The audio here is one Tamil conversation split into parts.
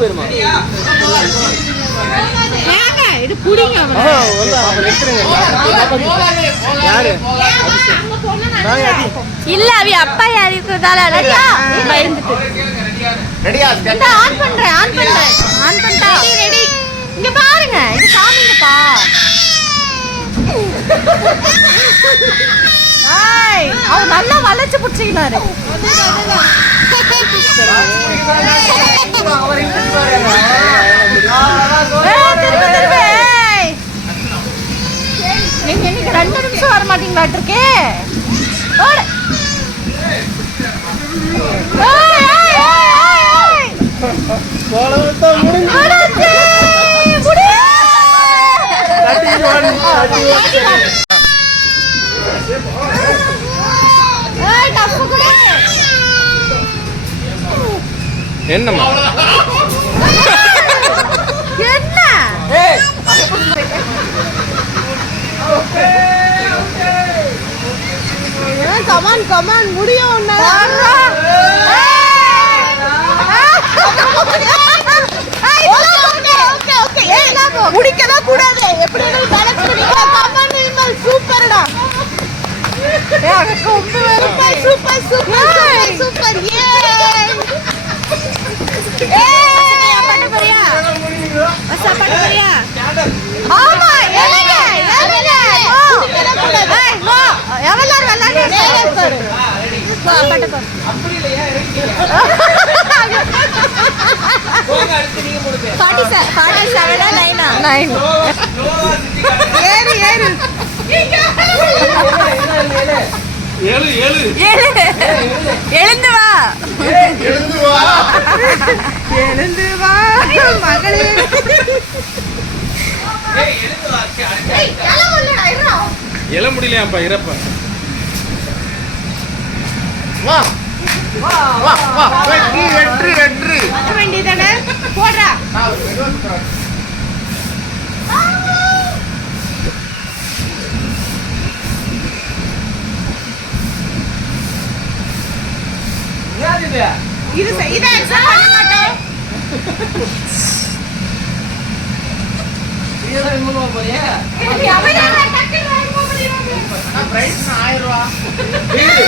போயிருமா? இது புடிங்க. யாரு? இல்ல அவ அப்பா யார் இருக்கிறதால ரெடியா? பயந்துட்டு ரெடியா? ஆன் பண்றேன் ஆன் பண்றேன். ஆன் பண்ணிட்டா. அவர் நல்லா வளைச்சு புடிச்சிக்கினாரு. நீங்க இன்னைக்கு ரெண்டு நிமிஷம் வர மாட்டீங்களாட்டு இருக்கே என்னம்மா? என்ன? கமான் கமான் முடியும் முடிக்கலாம் கூடாது. எப்படி பேலன்ஸ் பண்ணிக்கோ கமான் நிர்மல் சூப்பர்டா சூப்பர் சூப்பர் சூப்பர் சூப்பர் ஏ பண்ண போறியா அசா பண்ண போறியா ஆமா எழுங்க எழுங்க ஏய் நோ எவ்வளவு நேரம் விளையாடி பாட்டு பாடு ஃபார்ட்டி செவன் ஃபார்ட்டி செவனா நைனா நைன் ஏறு ஏறு ஏழு ஏழு. எழுந்து வா. எழுந்து வா. எழுந்து வா. மகளே. எழ முடியலையாப்பா இறப்ப. வா. வா வா. வா வெற்றி வெற்றி. வெற்றி வேண்டியதானே போடுறா. இது செ- இதை accept பண்ண மாட்டோம். இது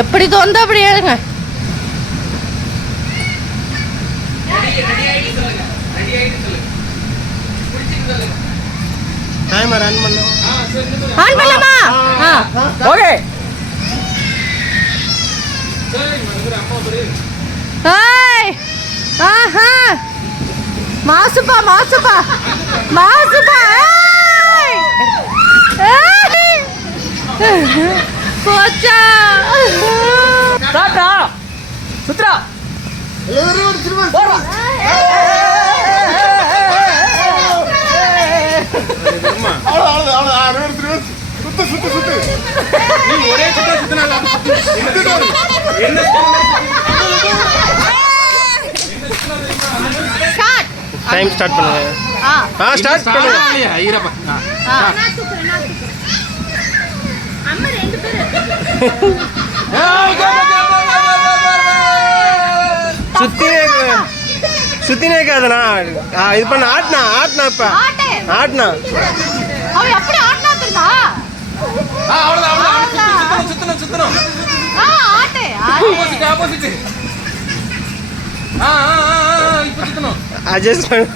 எப்படி தோந்தா அப்படி எழுங்க டைமர் ரன் பண்ணு ஆன் பண்ணலாமா ஓகே ஏய் ஆஹா மாசுப்பா மாசுப்பா மாசுப்பா! போச்சா டாடா சுத்ரா ஒரே சுத்தினா. என்ன ஸ்டார்ட் டைம் ஸ்டார்ட் பண்ணுங்க ஆ ஸ்டார்ட் பண்ணுங்க ஐயரப்பா. அம்மா ரெண்டு பேரும் சுத்தினே சுத்தினே இருக்காதுண்ணா ஆ, இது பண்ண ஆட்டினா ஆட்டினா இப்ப. ஆட்டு. ஆட்டினா அட்ஜஸ்ட் பண்ண.